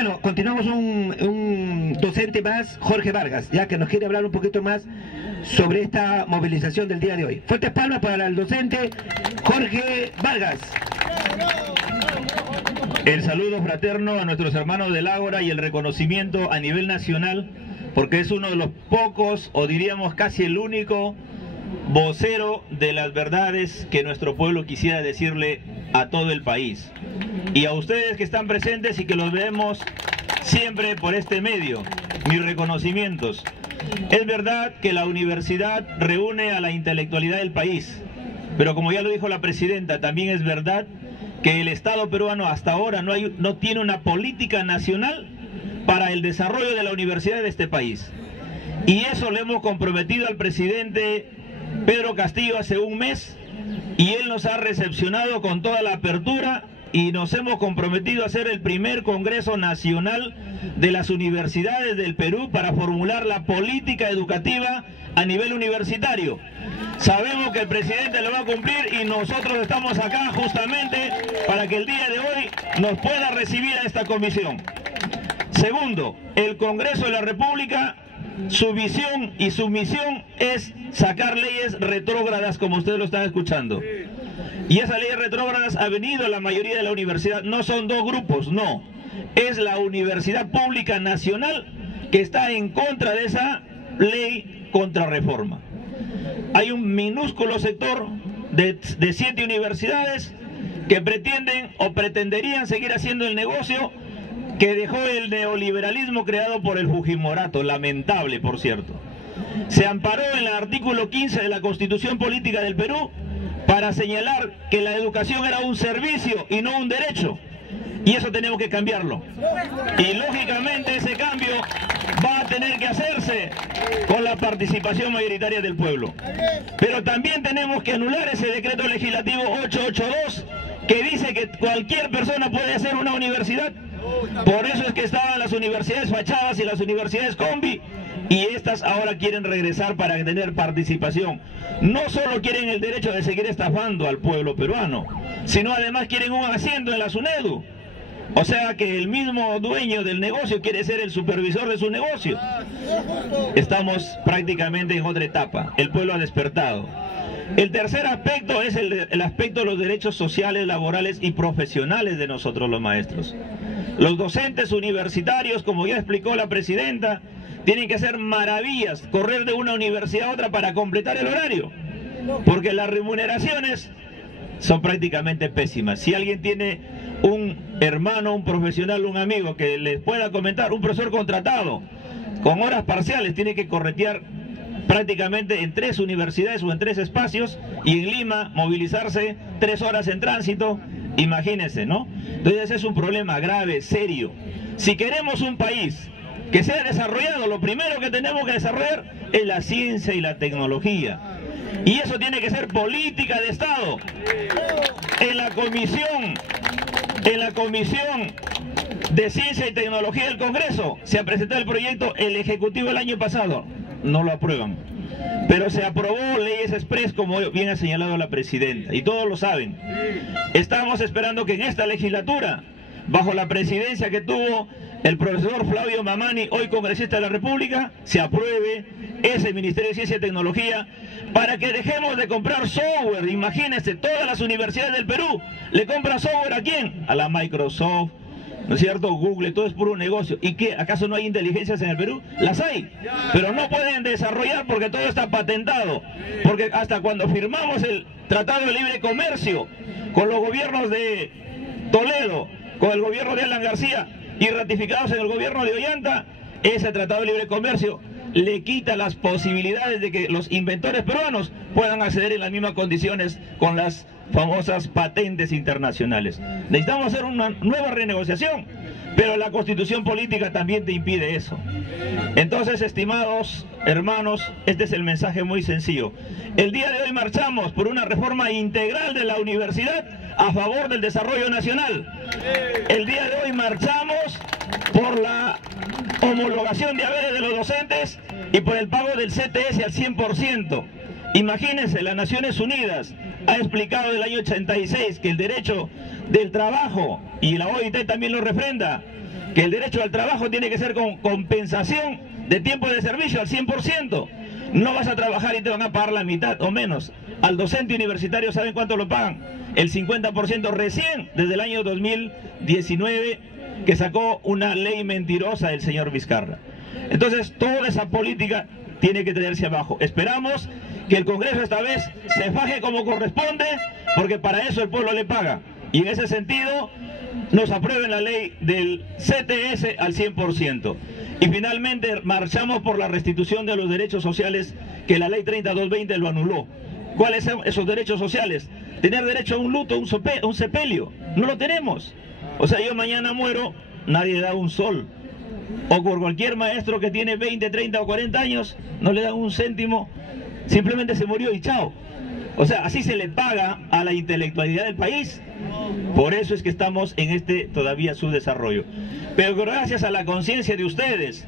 bueno, continuamos un docente más, Jorge Vargas, ya que nos quiere hablar un poquito más sobre esta movilización del día de hoy. Fuertes palmas para el docente Jorge Vargas. El saludo fraterno a nuestros hermanos del Ágora y el reconocimiento a nivel nacional, porque es uno de los pocos, o diríamos casi el único, vocero de las verdades que nuestro pueblo quisiera decirle a todo el país. Y a ustedes que están presentes y que los vemos siempre por este medio, mis reconocimientos. Es verdad que la universidad reúne a la intelectualidad del país, pero como ya lo dijo la presidenta, también es verdad que el Estado peruano hasta ahora no tiene una política nacional para el desarrollo de la universidad de este país. Y eso le hemos comprometido al presidente Pedro Castillo hace un mes, y él nos ha recepcionado con toda la apertura y nos hemos comprometido a hacer el primer Congreso Nacional de las Universidades del Perú para formular la política educativa a nivel universitario. Sabemos que el presidente lo va a cumplir y nosotros estamos acá justamente para que el día de hoy nos pueda recibir a esta comisión. Segundo, el Congreso de la República, su visión y su misión es sacar leyes retrógradas, como ustedes lo están escuchando. Y esas leyes retrógradas ha venido a la mayoría de la universidad. No son dos grupos, no. Es la Universidad Pública Nacional que está en contra de esa ley contrarreforma. Hay un minúsculo sector de 7 universidades que pretenden o pretenderían seguir haciendo el negocio que dejó el neoliberalismo creado por el Fujimorato, lamentable por cierto. Se amparó en el artículo 15 de la Constitución Política del Perú para señalar que la educación era un servicio y no un derecho. Y eso tenemos que cambiarlo. Y lógicamente ese cambio va a tener que hacerse con la participación mayoritaria del pueblo. Pero también tenemos que anular ese decreto legislativo 882 que dice que cualquier persona puede hacer una universidad. Por eso es que estaban las universidades fachadas y las universidades combi, y estas ahora quieren regresar para tener participación. No solo quieren el derecho de seguir estafando al pueblo peruano, sino además quieren un asiento en la SUNEDU. O sea que el mismo dueño del negocio quiere ser el supervisor de su negocio. Estamos prácticamente en otra etapa. El pueblo ha despertado. El tercer aspecto es el aspecto de los derechos sociales, laborales y profesionales de nosotros los maestros. Los docentes universitarios, como ya explicó la presidenta, tienen que hacer maravillas, correr de una universidad a otra para completar el horario, porque las remuneraciones son prácticamente pésimas. Si alguien tiene un hermano, un profesional, un amigo que les pueda comentar, un profesor contratado con horas parciales tiene que corretear prácticamente en 3 universidades o en 3 espacios, y en Lima movilizarse 3 horas en tránsito, imagínense, ¿no? Entonces es un problema grave, serio. Si queremos un país que sea desarrollado, lo primero que tenemos que desarrollar es la ciencia y la tecnología. Y eso tiene que ser política de Estado. En la comisión de Ciencia y Tecnología del Congreso se ha presentado el proyecto, el Ejecutivo el año pasado no lo aprueban, pero se aprobó leyes express, como bien ha señalado la presidenta, y todos lo saben. Estamos esperando que en esta legislatura, bajo la presidencia que tuvo el profesor Flavio Mamani, hoy congresista de la República, se apruebe ese Ministerio de Ciencia y Tecnología para que dejemos de comprar software. Imagínense, todas las universidades del Perú le compran software ¿a quién? A la Microsoft, ¿no es cierto? Google, todo es puro negocio. ¿Y qué? ¿Acaso no hay inteligencias en el Perú? Las hay, pero no pueden desarrollar porque todo está patentado. Porque hasta cuando firmamos el Tratado de Libre Comercio con los gobiernos de Toledo, con el gobierno de Alan García y ratificados en el gobierno de Ollanta, ese Tratado de Libre Comercio le quita las posibilidades de que los inventores peruanos puedan acceder en las mismas condiciones con las famosas patentes internacionales. Necesitamos hacer una nueva renegociación, pero la Constitución política también te impide eso. Entonces, estimados hermanos, este es el mensaje muy sencillo. El día de hoy marchamos por una reforma integral de la universidad a favor del desarrollo nacional. El día de hoy marchamos por la homologación de haberes de los docentes y por el pago del CTS al 100%. Imagínense, las Naciones Unidas ha explicado en el año 86 que el derecho del trabajo, y la OIT también lo refrenda, que el derecho al trabajo tiene que ser con compensación de tiempo de servicio al 100%. No vas a trabajar y te van a pagar la mitad o menos. Al docente universitario, ¿saben cuánto lo pagan? El 50% recién, desde el año 2019, que sacó una ley mentirosa el señor Vizcarra. Entonces, toda esa política tiene que traerse abajo. Esperamos que el Congreso esta vez se faje como corresponde, porque para eso el pueblo le paga. Y en ese sentido, nos aprueben la ley del CTS al 100%. Y finalmente marchamos por la restitución de los derechos sociales que la ley 3220 lo anuló. ¿Cuáles son esos derechos sociales? Tener derecho a un luto, un sepelio. No lo tenemos. O sea, yo mañana muero, nadie da un sol. O por cualquier maestro que tiene 20, 30 o 40 años, no le dan un céntimo, simplemente se murió y chao. O sea, así se le paga a la intelectualidad del país. Por eso es que estamos en este todavía subdesarrollo. Pero gracias a la conciencia de ustedes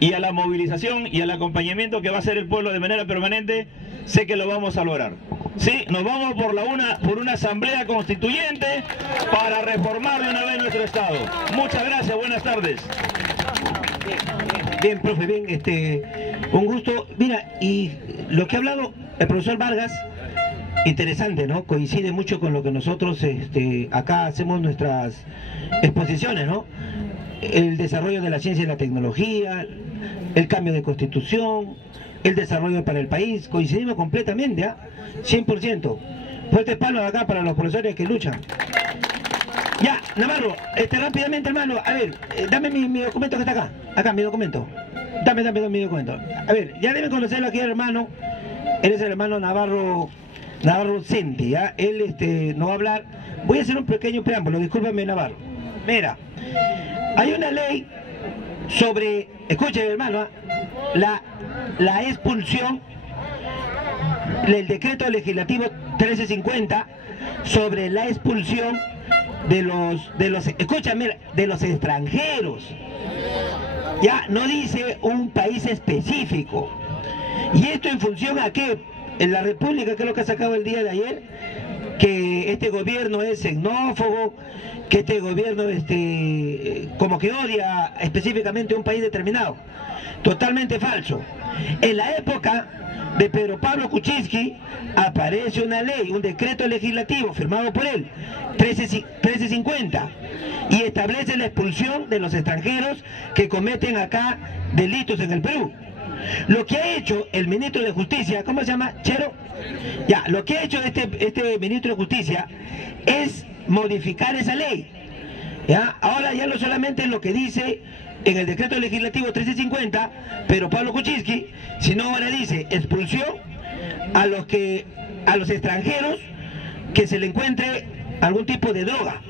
y a la movilización y al acompañamiento que va a hacer el pueblo de manera permanente, sé que lo vamos a lograr. Sí, nos vamos por una asamblea constituyente para reformar de una vez nuestro Estado. Muchas gracias, buenas tardes. Bien, profe, bien, un gusto. Mira, y lo que ha hablado el profesor Vargas, interesante, ¿no? Coincide mucho con lo que nosotros acá hacemos nuestras exposiciones, ¿no? El desarrollo de la ciencia y la tecnología, el cambio de constitución, el desarrollo para el país, coincidimos completamente, ¿ah? 100%. Fuertes palmas acá para los profesores que luchan. Ya, Navarro, rápidamente, hermano, a ver, dame mi documento que está acá, mi documento. Dame mi documento. A ver, ya deben conocerlo aquí, hermano. Él es el hermano Navarro Senti, ¿ya? Él no va a hablar. Voy a hacer un pequeño preámbulo, discúlpame, Navarro. Mira, hay una ley sobre, escuchen, hermano, la expulsión, el decreto legislativo 1350 sobre la expulsión de los extranjeros. Ya no dice un país específico. Y esto en función a que en la República, que es lo que ha sacado el día de ayer, que este gobierno es xenófobo, que este gobierno como que odia específicamente a un país determinado. Totalmente falso. En la época de Pedro Pablo Kuczynski aparece una ley, un decreto legislativo firmado por él, 1350, y establece la expulsión de los extranjeros que cometen acá delitos en el Perú. Lo que ha hecho el ministro de Justicia, ¿cómo se llama? Chero. Ya, lo que ha hecho este ministro de Justicia es modificar esa ley. ¿Ya? Ahora ya no solamente es lo que dice en el decreto legislativo 1350, pero Pablo Kuczynski, sino ahora dice expulsión a los extranjeros que se le encuentre algún tipo de droga,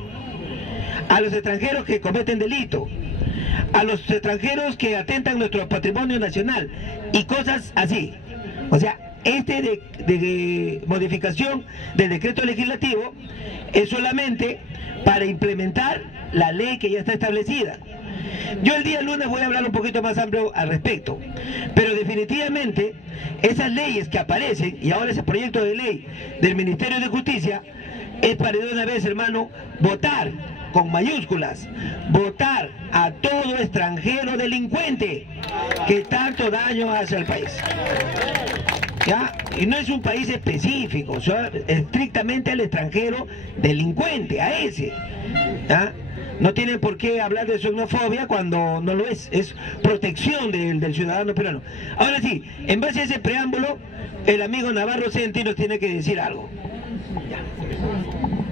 a los extranjeros que cometen delito, a los extranjeros que atentan nuestro patrimonio nacional y cosas así. O sea, de modificación del decreto legislativo es solamente para implementar la ley que ya está establecida. Yo el día lunes voy a hablar un poquito más amplio al respecto, pero definitivamente esas leyes que aparecen y ahora ese proyecto de ley del Ministerio de Justicia es para de una vez, hermano, votar con mayúsculas, votar a todo extranjero delincuente que tanto daño hace al país. ¿Ya? Y no es un país específico, o sea, estrictamente al extranjero delincuente, a ese. ¿Ya? No tienen por qué hablar de xenofobia cuando no lo es protección del ciudadano peruano. Ahora sí, en base a ese preámbulo, el amigo Navarro Senti nos tiene que decir algo.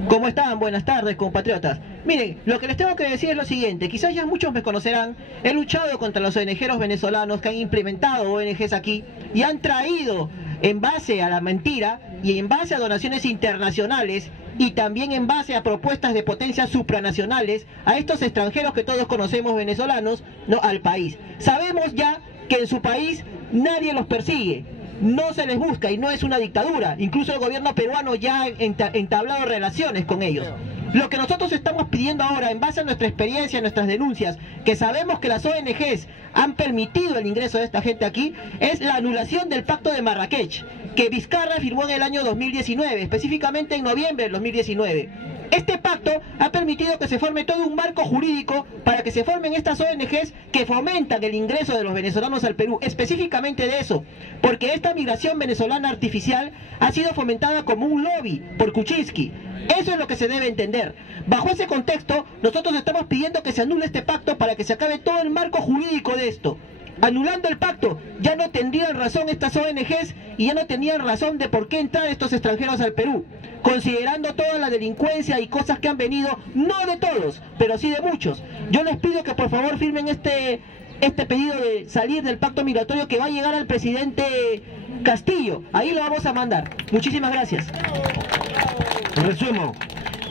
¿Cómo están? Buenas tardes, compatriotas. Miren, lo que les tengo que decir es lo siguiente. Quizás ya muchos me conocerán. He luchado contra los ONGeros venezolanos que han implementado ONGs aquí y han traído, en base a la mentira y en base a donaciones internacionales y también en base a propuestas de potencias supranacionales, a estos extranjeros que todos conocemos venezolanos, ¿no?, al país. Sabemos ya que en su país nadie los persigue, no se les busca y no es una dictadura. Incluso el gobierno peruano ya ha entablado relaciones con ellos. Lo que nosotros estamos pidiendo ahora, en base a nuestra experiencia, nuestras denuncias, que sabemos que las ONGs han permitido el ingreso de esta gente aquí, es la anulación del Pacto de Marrakech, que Vizcarra firmó en el año 2019, específicamente en noviembre del 2019. Este pacto ha permitido que se forme todo un marco jurídico para que se formen estas ONGs que fomentan el ingreso de los venezolanos al Perú, específicamente de eso, porque esta migración venezolana artificial ha sido fomentada como un lobby por Kuczynski. Eso es lo que se debe entender. Bajo ese contexto, nosotros estamos pidiendo que se anule este pacto para que se acabe todo el marco jurídico de esto. Anulando el pacto, ya no tendrían razón estas ONGs y ya no tenían razón de por qué entrar estos extranjeros al Perú, considerando toda la delincuencia y cosas que han venido, no de todos, pero sí de muchos. Yo les pido que por favor firmen este pedido de salir del pacto migratorio que va a llegar al presidente Castillo. Ahí lo vamos a mandar. Muchísimas gracias. Resumo.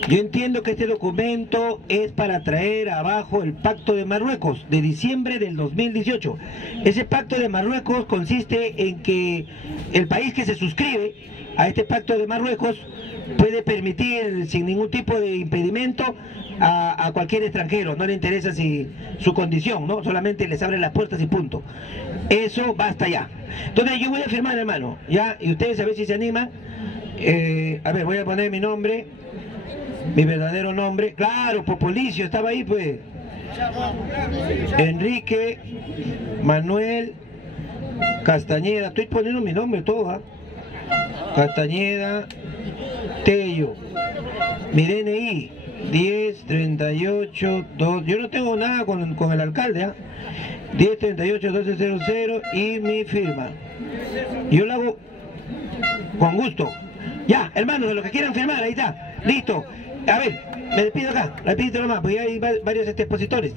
Yo entiendo que este documento es para traer abajo el Pacto de Marruecos de diciembre del 2018. Ese Pacto de Marruecos consiste en que el país que se suscribe a este Pacto de Marruecos puede permitir sin ningún tipo de impedimento a cualquier extranjero, no le interesa si su condición, ¿no? Solamente les abre las puertas y punto. Eso basta ya. Entonces yo voy a firmar, hermano, ya, y ustedes a ver si se animan. A ver, voy a poner mi nombre, mi verdadero nombre. Claro, Popolicio estaba ahí, pues. Enrique Manuel Castañeda. Estoy poniendo mi nombre todo, ¿ah? Castañeda Tello. Mi DNI 1038-2. Yo no tengo nada con el alcalde, ¿ah? 1038-1200 y mi firma. Yo lo hago con gusto. Ya, hermanos, de los que quieran firmar, ahí está. Listo. A ver, me despido acá. Repítelo más, porque hay varios expositores.